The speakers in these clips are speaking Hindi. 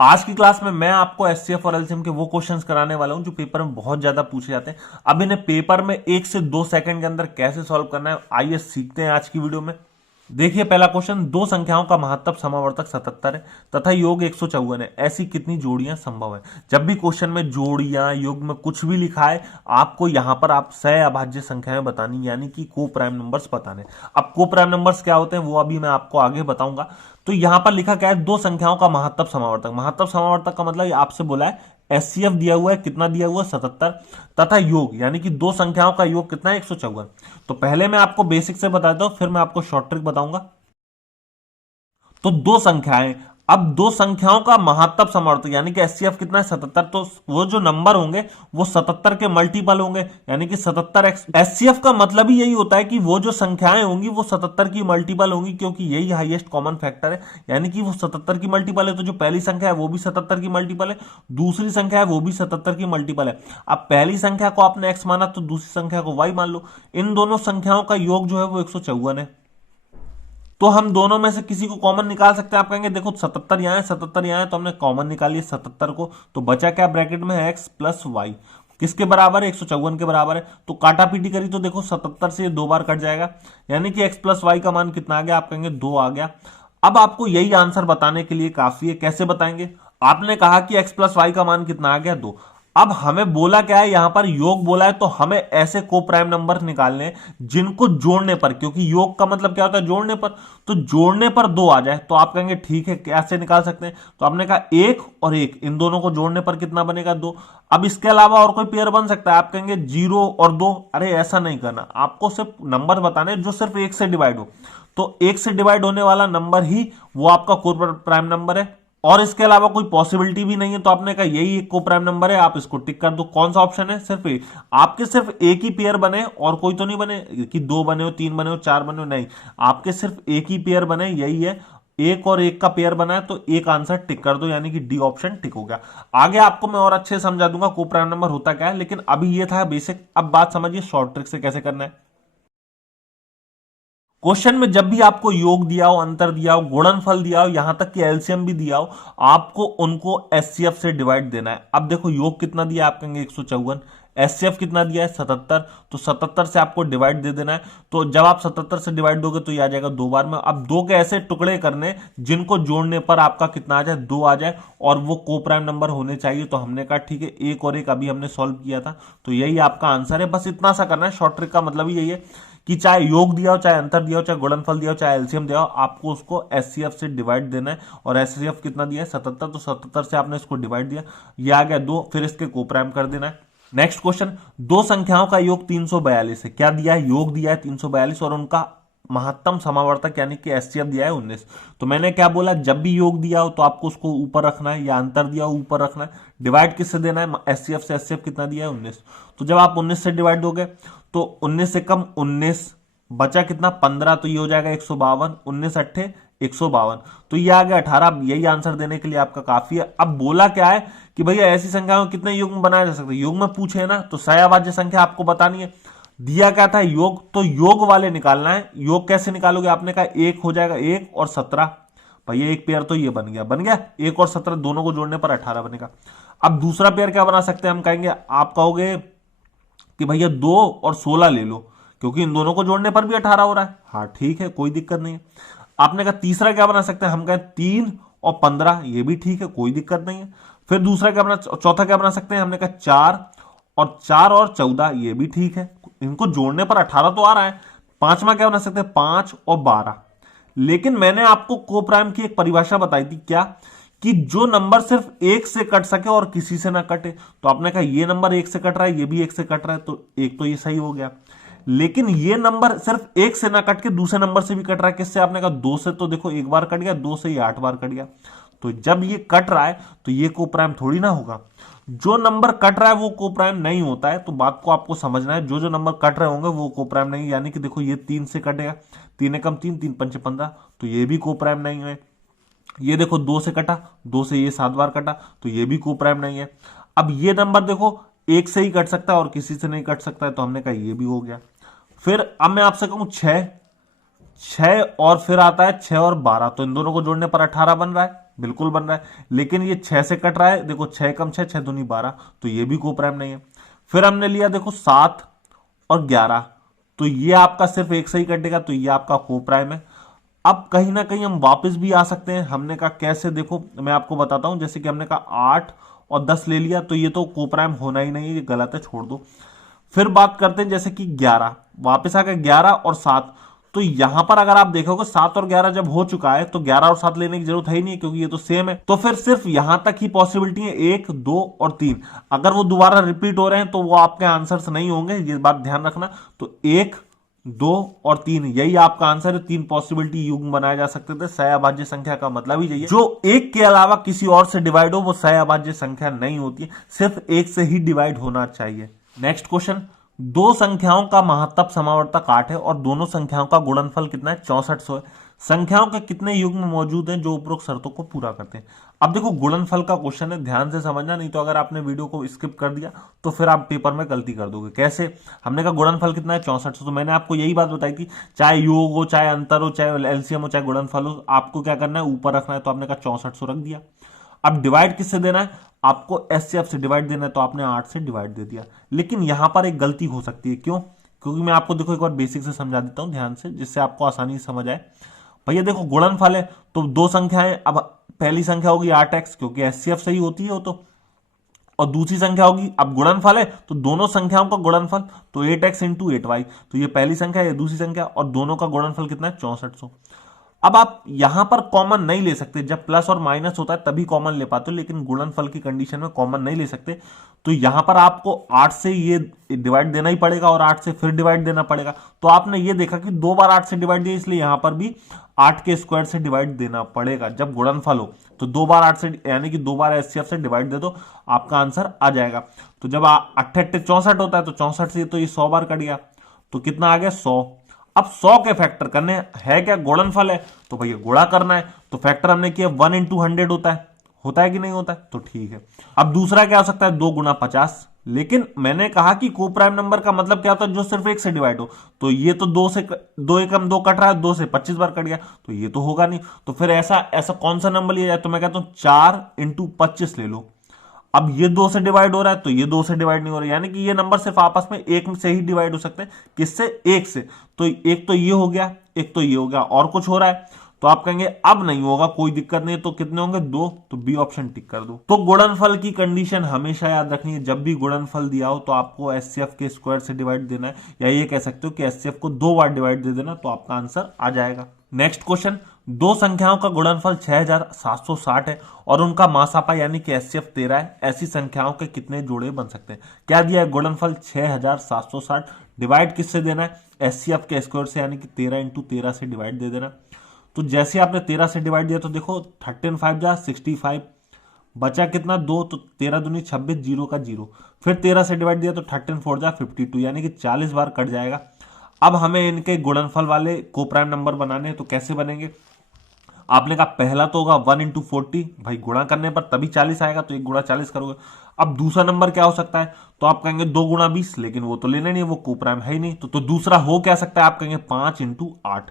आज की क्लास में मैं आपको एचसीएफ और एलसीएम के वो क्वेश्चंस कराने वाला हूं जो पेपर में बहुत ज्यादा पूछे जाते हैं। अब इन्हें पेपर में 1 से 2 सेकंड के अंदर कैसे सॉल्व करना है, आइए सीखते हैं आज की वीडियो में। देखिए पहला क्वेश्चन, दो संख्याओं का महत्तम समावर्तक 77 है तथा योग 154 है, ऐसी कितनी जोड़ियां संभव है। जब भी क्वेश्चन में जोड़ियां योग में कुछ भी लिखा है, आपको यहां पर आप सह अभाज्य संख्याएं बतानी, यानी कि को प्राइम नंबर्स बताने। अब को प्राइम नंबर्स क्या होते हैं वो अभी मैं आपको आगे बताऊंगा। तो यहां पर लिखा क्या है, दो संख्याओं का महत्तम समावर्तक। महत्तम समावर्तक का मतलब आपसे बोला है एचसीएफ दिया हुआ है, कितना दिया हुआ है 77, तथा योग यानी कि दो संख्याओं का योग कितना है 154। तो पहले मैं आपको बेसिक से बताता हूं, फिर मैं आपको शॉर्ट ट्रिक बताऊंगा। तो दो संख्याएं, अब दो संख्याओं का महत्तम समावर्तक यानी कि एचसीएफ कितना है 77, तो वो जो नंबर होंगे वो 77 के मल्टीपल होंगे, यानी कि 77x। एचसीएफ का मतलब ही यही होता है कि वो जो संख्याएं होंगी वो 77 की मल्टीपल होंगी, क्योंकि यही हाईएस्ट कॉमन फैक्टर है, यानी कि वो 77 की मल्टीपल है। तो जो पहली संख्या है वो भी 77 की मल्टीपल है, दूसरी संख्या है वो भी 77 की मल्टीपल है। अब पहली संख्या को आपने एक्स माना तो दूसरी संख्या को वाई मान लो। इन दोनों संख्याओं का योग जो है वो 154 है। तो हम दोनों में से किसी को कॉमन निकाल सकते हैं। आप कहेंगे देखो 77 यहां है, 77 यहां है, तो हमने कॉमन निकाली 77 को, तो बचा क्या ब्रैकेट में, एक्स प्लस वाई, किसके बराबर है 154 के बराबर है। तो काटा पीटी करी तो देखो 77 से ये 2 बार कट जाएगा, यानी कि एक्स प्लस वाई का मान कितना आ गया, आप कहेंगे 2 आ गया। अब आपको यही आंसर बताने के लिए काफी है। कैसे बताएंगे, आपने कहा कि एक्स प्लस वाई का मान कितना आ गया 2। अब हमें बोला क्या है, यहां पर योग बोला है, तो हमें ऐसे को प्राइम नंबर निकालने हैं जिनको जोड़ने पर, क्योंकि योग का मतलब क्या होता है जोड़ने पर, तो जोड़ने पर 2 आ जाए। तो आप कहेंगे ठीक है कैसे निकाल सकते हैं, तो आपने कहा 1 और 1, इन दोनों को जोड़ने पर कितना बनेगा 2। अब इसके अलावा और कोई पेयर बन सकता है, आप कहेंगे 0 और 2, अरे ऐसा नहीं करना, आपको सिर्फ नंबर बताने जो सिर्फ 1 से डिवाइड हो। तो 1 से डिवाइड होने वाला नंबर ही वो आपका को प्राइम नंबर है, और इसके अलावा कोई पॉसिबिलिटी भी नहीं है। तो आपने कहा यही एक को प्राइम नंबर है, आप इसको टिक कर दो। कौन सा ऑप्शन है, सिर्फ ए। आपके सिर्फ एक ही पेयर बने और कोई तो नहीं बने कि 2 बने हो, 3 बने हो, 4 बने हो, नहीं, आपके सिर्फ एक ही पेयर बने, यही है, 1 और 1 का पेयर बना है, तो एक आंसर टिक कर दो, यानी कि डी ऑप्शन टिक हो गया। आगे आपको मैं और अच्छे से समझा दूंगा को प्राइम नंबर होता क्या है, लेकिन अभी ये था बेसिक। अब बात समझिए शॉर्ट ट्रिक से कैसे करना है। क्वेश्चन में जब भी आपको योग दिया हो, अंतर दिया हो, गुणनफल दिया हो, यहां तक कि एलसीएम भी दिया हो, आपको उनको एचसीएफ से डिवाइड देना है। अब देखो योग कितना दिया है, आप कहेंगे 154, एचसीएफ कितना दिया है 77, तो 77 से आपको डिवाइड दे देना है। तो जब आप 77 से डिवाइड दोगे तो ये आ जाएगा 2 बार में। अब 2 के ऐसे टुकड़े करने जिनको जोड़ने पर आपका कितना आ जाए, 2 आ जाए, और वो को प्राइम नंबर होने चाहिए। तो हमने कहा ठीक है, 1 और 1 अभी हमने सॉल्व किया था, तो यही आपका आंसर है। बस इतना सा करना है। शॉर्ट ट्रिक का मतलब ही यही है कि चाहे योग दिया हो, चाहे अंतर दिया हो, चाहे गुणनफल दिया हो, चाहे एलसीएम दिया हो, आपको उसको एचसीएफ से डिवाइड देना है। और एचसीएफ कितना दिया है 77, तो 77 से आपने इसको डिवाइड दिया, ये आ गया 2, फिर इसके को प्राइम कर देना है। नेक्स्ट क्वेश्चन, दो संख्याओं का योग 342 है। क्या दिया है, योग दिया है 342 और उनका महत्तम समावर्तक यानी कि एचसीएफ दिया है 19। तो मैंने क्या बोला, जब भी योग दिया हो तो आपको उसको ऊपर रखना है, या अंतर दिया हो ऊपर रखना है। डिवाइड किससे देना है, एचसीएफ से। एचसीएफ कितना दिया है 19, तो जब आप 19 से डिवाइड दोगे तो 19 से कम 19, बचा कितना 15, तो ये हो जाएगा 152, 19 अट्ठे 152, तो ये आ गया 18। यही आंसर देने के लिए आपका काफी है। अब बोला क्या है कि भैया ऐसी संख्या में कितने युग्म बनाए जा सकते हैं, युग्म में पूछे ना, तो सहअभाज्य संख्या आपको बतानी है। दिया क्या था योग, तो योग वाले निकालना है। योग कैसे निकालोगे, आपने कहा 1 हो जाएगा 1 और 17, भैया एक पेयर तो ये बन गया, 1 और 17 दोनों को जोड़ने पर 18 बनेगा। अब दूसरा पेयर क्या बना सकते हैं, हम कहेंगे, आप कहोगे कि भैया 2 और 16 ले लो, क्योंकि इन दोनों को जोड़ने पर भी 18 हो रहा है। हाँ ठीक है, कोई दिक्कत नहीं है। आपने कहा तीसरा क्या बना सकते हैं, हम कहें 3 और 15, ये भी ठीक है, कोई दिक्कत नहीं है। फिर दूसरा क्या बना, चौथा क्या बना सकते हैं, हमने कहा 4 और 14, ये भी ठीक है, इनको जोड़ने पर 18 तो आ रहा है। पांचवा क्या बना सकते हैं, 5 और 12। लेकिन मैंने आपको को प्राइम की एक परिभाषा बताई थी, क्या कि जो नंबर सिर्फ 1 से कट सके और किसी से ना कटे। तो आपने कहा ये नंबर 1 से कट रहा है, ये भी 1 से कट रहा है, तो एक तो ये सही हो गया। लेकिन ये नंबर सिर्फ 1 से ना कट के दूसरे नंबर से भी कट रहा है, किससे, आपने कहा 2 से, तो देखो 1 बार कट गया, 2 से ये 8 बार कट गया। तो जब ये कट रहा है तो ये को प्राइम थोड़ी ना होगा। जो नंबर कट रहा है वो को प्राइम नहीं होता है। तो बात को आपको समझना है, जो जो नंबर कट रहे होंगे वो को प्राइम नहीं, यानी कि देखो ये 3 से कटेगा, 3 एकम 3, 3 पंचे 15, तो ये भी को प्राइम नहीं है। ये देखो 2 से कटा, 2 से ये 7 बार कटा, तो ये भी को प्राइम नहीं है। अब ये नंबर देखो 1 से ही कट सकता है और किसी से नहीं कट सकता है, तो हमने कहा ये भी हो गया। फिर अब मैं आपसे कहूं 6 और फिर आता है 6 और 12, तो इन दोनों को जोड़ने पर 18 बन रहा है। बिल्कुल बन रहा है, लेकिन ये 6 से कट रहा है, देखो 6 कम 6, 6 दूनी 12, तो ये भी कोप्राइम नहीं है। फिर हमने लिया देखो 7 और 11, तो ये आपका सिर्फ एक से ही कटेगा, तो ये आपका कोप्राइम है। अब कहीं ना कहीं हम वापस भी आ सकते हैं, हमने कहा कैसे, देखो मैं आपको बताता हूं। जैसे कि हमने कहा 8 और 10 ले लिया, तो ये तो कोप्राइम होना ही नहीं है, ये गलत है, छोड़ दो। फिर बात करते हैं जैसे कि 11, वापस आ गए 11 और 7, तो यहां पर अगर आप देखोगे 7 और 11 जब हो चुका है तो 11 और 7 लेने की जरूरत है ही नहीं, क्योंकि ये तो सेम है। तो फिर सिर्फ यहां तक ही पॉसिबिलिटी है, 1 2 और 3। अगर वो दोबारा रिपीट हो रहे हैं तो वो आपके आंसर्स नहीं होंगे, ये बात ध्यान रखना। तो 1 2 और 3 यही आपका आंसर है। 3 पॉसिबिलिटी युग्म बनाए जा सकते थे। सहअभाज्य संख्या का मतलब ही यही है, जो एक के अलावा किसी और से डिवाइड हो वो सहअभाज्य संख्या नहीं होती है, सिर्फ एक से ही डिवाइड होना चाहिए। नेक्स्ट क्वेश्चन, दो संख्याओं का महत्तम समावर्तक 8 है और दोनों संख्याओं का गुणनफल कितना है, 6400 है। संख्याओं के कितने युग्म मौजूद हैं जो उपरोक्त शर्तों को पूरा करते हैं। अब देखो गुणनफल का क्वेश्चन है, ध्यान से समझना, नहीं तो अगर आपने वीडियो को स्किप कर दिया तो फिर आप पेपर में गलती कर दोगे। कैसे, हमने कहा गुणनफल कितना है, 6400, तो मैंने आपको यही बात बताई थी, चाहे योग हो, चाहे अंतर हो, चाहे एलसीएम हो, चाहे गुणनफल हो, आपको क्या करना है, ऊपर रखना है। तो आपने कहा 6400 रख दिया। अब डिवाइड किससे देना है, आपको एचसीएफ से डिवाइड देना है, तो आपने 8 से डिवाइड दे दिया। लेकिन यहां पर एक गलती हो सकती है, क्यों, क्योंकि मैं आपको देखो एक बार बेसिक से समझा देता हूं ध्यान से, जिससे आपको आसानी से समझ आए। भैया देखो गुणनफल है तो दो संख्याएं, अब पहली संख्या होगी 8x, क्योंकि एचसीएफ से ही होती है वो तो, और दूसरी संख्या होगी, अब गुणनफल है तो दोनों संख्याओं का गुणनफल, तो 8x इंटू 8y, तो ये पहली संख्या, ये दूसरी संख्या, और दोनों का गुणनफल कितना है, 6400। अब आप यहां पर कॉमन नहीं ले सकते, जब प्लस और माइनस होता है तभी कॉमन ले पाते हो, लेकिन गुणनफल की कंडीशन में कॉमन नहीं ले सकते। तो यहां पर आपको 8 से ये डिवाइड देना ही पड़ेगा और 8 से फिर डिवाइड देना पड़ेगा। तो आपने ये देखा कि 2 बार 8 से डिवाइड दिया, इसलिए यहां पर भी 8 के स्क्वायर से डिवाइड देना पड़ेगा। जब गुणनफल हो तो 2 बार 8 से, यानी कि 2 बार एचसीएफ से डिवाइड दे दो, आपका आंसर आ जाएगा। तो जब 8 64 होता है तो 64 से तो ये 100 बार कट गया, तो कितना आ गया, 100। अब 100 के फैक्टर करने है, क्या गुणनफल है तो भैया गुणा करना है, तो फैक्टर हमने किया 1 इंटू 100 होता है कि नहीं होता है, तो ठीक है। अब दूसरा क्या हो सकता है, 2 गुना 50, लेकिन मैंने कहा कि कोप्राइम नंबर का मतलब क्या होता है, जो सिर्फ एक से डिवाइड हो। तो ये तो 2 एकम 2 कट रहा है, 2 से 25 बार कट गया, तो ये तो होगा नहीं। तो फिर ऐसा कौन सा नंबर लिया जाए, तो मैं कहता हूं 4 इंटू 25 ले लो। अब ये 2 से डिवाइड हो रहा है तो ये 2 से डिवाइड नहीं हो रहा है, यानी कि ये नंबर सिर्फ आपस में एक से ही डिवाइड हो सकते हैं। किससे, एक से। तो एक तो ये हो गया, एक तो ये हो गया, और कुछ हो रहा है तो आप कहेंगे अब नहीं होगा, कोई दिक्कत नहीं है, तो कितने होंगे, 2, तो बी ऑप्शन टिक कर दो। तो गुणनफल की कंडीशन हमेशा याद रखनी है, जब भी गुणनफल दिया हो तो आपको एचसीएफ के स्क्वायर से डिवाइड देना है, या ये कह सकते हो कि एचसीएफ को 2 बार डिवाइड दे देना, तो आपका आंसर आ जाएगा। नेक्स्ट क्वेश्चन, दो संख्याओं का गुणनफल 6760 है और उनका मासापा यानी कि एचसीएफ 13 है, ऐसी संख्याओं के कितने जोड़े बन सकते हैं। क्या दिया है, गुणनफल 6760, डिवाइड किससे देना है, एचसीएफ के स्क्वायर से, यानी कि 13 इंटू 13 से डिवाइड दे देना। तो जैसे आपने 13 से डिवाइड दिया तो देखो 13 5 जा 65, बचा कितना, 2, तो 13 दूनी 26, 0 का 0। फिर 13 से डिवाइड दिया तो 13 4 जा 52, यानी कि 40 बार कट जाएगा। अब हमें इनके गुणनफल वाले कोप्राइम नंबर बनाने हैं, तो कैसे बनेंगे, आपने कहा पहला तो होगा 1 इंटू 40, भाई गुणा करने पर तभी 40 आएगा, तो 1 गुणा 40 करोगे। अब दूसरा नंबर क्या हो सकता है, तो आप कहेंगे 2 गुणा 20, लेकिन वो तो लेना नहीं है, वो कोप्राइम है ही नहीं। तो दूसरा हो क्या सकता है, आप कहेंगे 5 इंटू 8,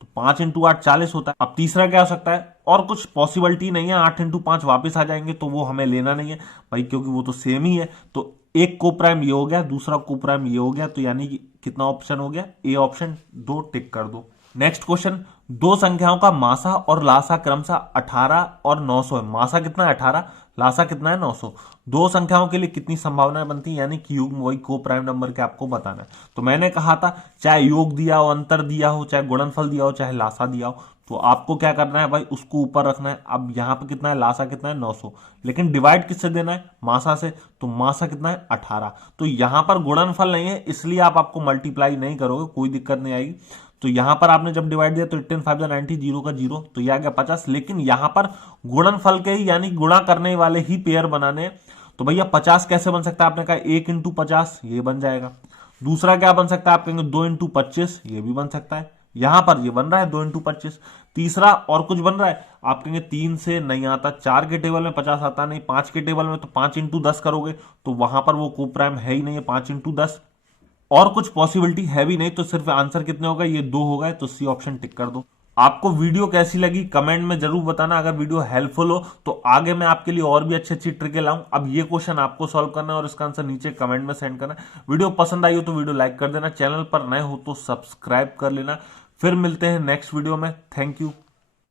तो 5 इंटू 8 40 होता है। अब तीसरा क्या हो सकता है, और कुछ पॉसिबिलिटी नहीं है, 8 इंटू 5 वापिस आ जाएंगे, तो वो हमें लेना नहीं है भाई, क्योंकि वो तो सेम ही है। तो एक कोप्राइम ये हो गया, दूसरा कोप्राइम ये हो गया, तो यानी कि कितना ऑप्शन हो गया, ए ऑप्शन 2 टिक कर दो। नेक्स्ट क्वेश्चन, दो संख्याओं का मासा और लासा क्रमशः 18 और 900 है। मासा कितना है 18, लासा कितना है 900। दो संख्याओं के लिए कितनी संभावनाएं बनती है, यानी कि युग्म वही कोप्राइम नंबर के आपको बताना है। तो मैंने कहा था चाहे योग दिया हो, अंतर दिया हो, चाहे गुणनफल दिया हो, चाहे लासा दिया हो, तो आपको क्या करना है भाई, उसको ऊपर रखना है। अब यहां पे कितना है, लासा कितना है 900, लेकिन डिवाइड किससे देना है, मासा से। तो मासा कितना है 18, तो यहां पर गुणनफल नहीं है, इसलिए आप आपको मल्टीप्लाई नहीं करोगे, कोई दिक्कत नहीं आएगी। तो यहां पर आपने जब डिवाइड दिया तो 18 5 90, 0 का 0, तो यह आ गया 50। लेकिन यहां पर गुणनफल के ही, यानी गुणा करने वाले ही पेयर बनाने, तो भैया 50 कैसे बन सकता है, आपने कहा 1 इंटू 50, ये बन जाएगा। दूसरा क्या बन सकता है, आप कहेंगे 2 इंटू 25, ये भी बन सकता है, यहां पर ये बन रहा है 2 इंटू 25। तीसरा और कुछ बन रहा है, आप कहेंगे 3 से नहीं आता, 4 के टेबल में 50 आता नहीं, 5 के टेबल में तो 5 इंटू 10 करोगे, तो वहां पर वो कोप्राइम है ही नहीं है, 5 इंटू 10। और कुछ पॉसिबिलिटी है भी नहीं, तो सिर्फ आंसर कितने होगा, ये 2 होगा, तो सी ऑप्शन टिक कर दो। आपको वीडियो कैसी लगी कमेंट में जरूर बताना। अगर वीडियो हेल्पफुल हो तो आगे मैं आपके लिए और भी अच्छी अच्छी ट्रिकें लाऊं। अब ये क्वेश्चन आपको सॉल्व करना है और इसका आंसर नीचे कमेंट में सेंड करना है। वीडियो पसंद आई हो तो वीडियो लाइक कर देना, चैनल पर नए हो तो सब्सक्राइब कर लेना। फिर मिलते हैं नेक्स्ट वीडियो में। Thank you.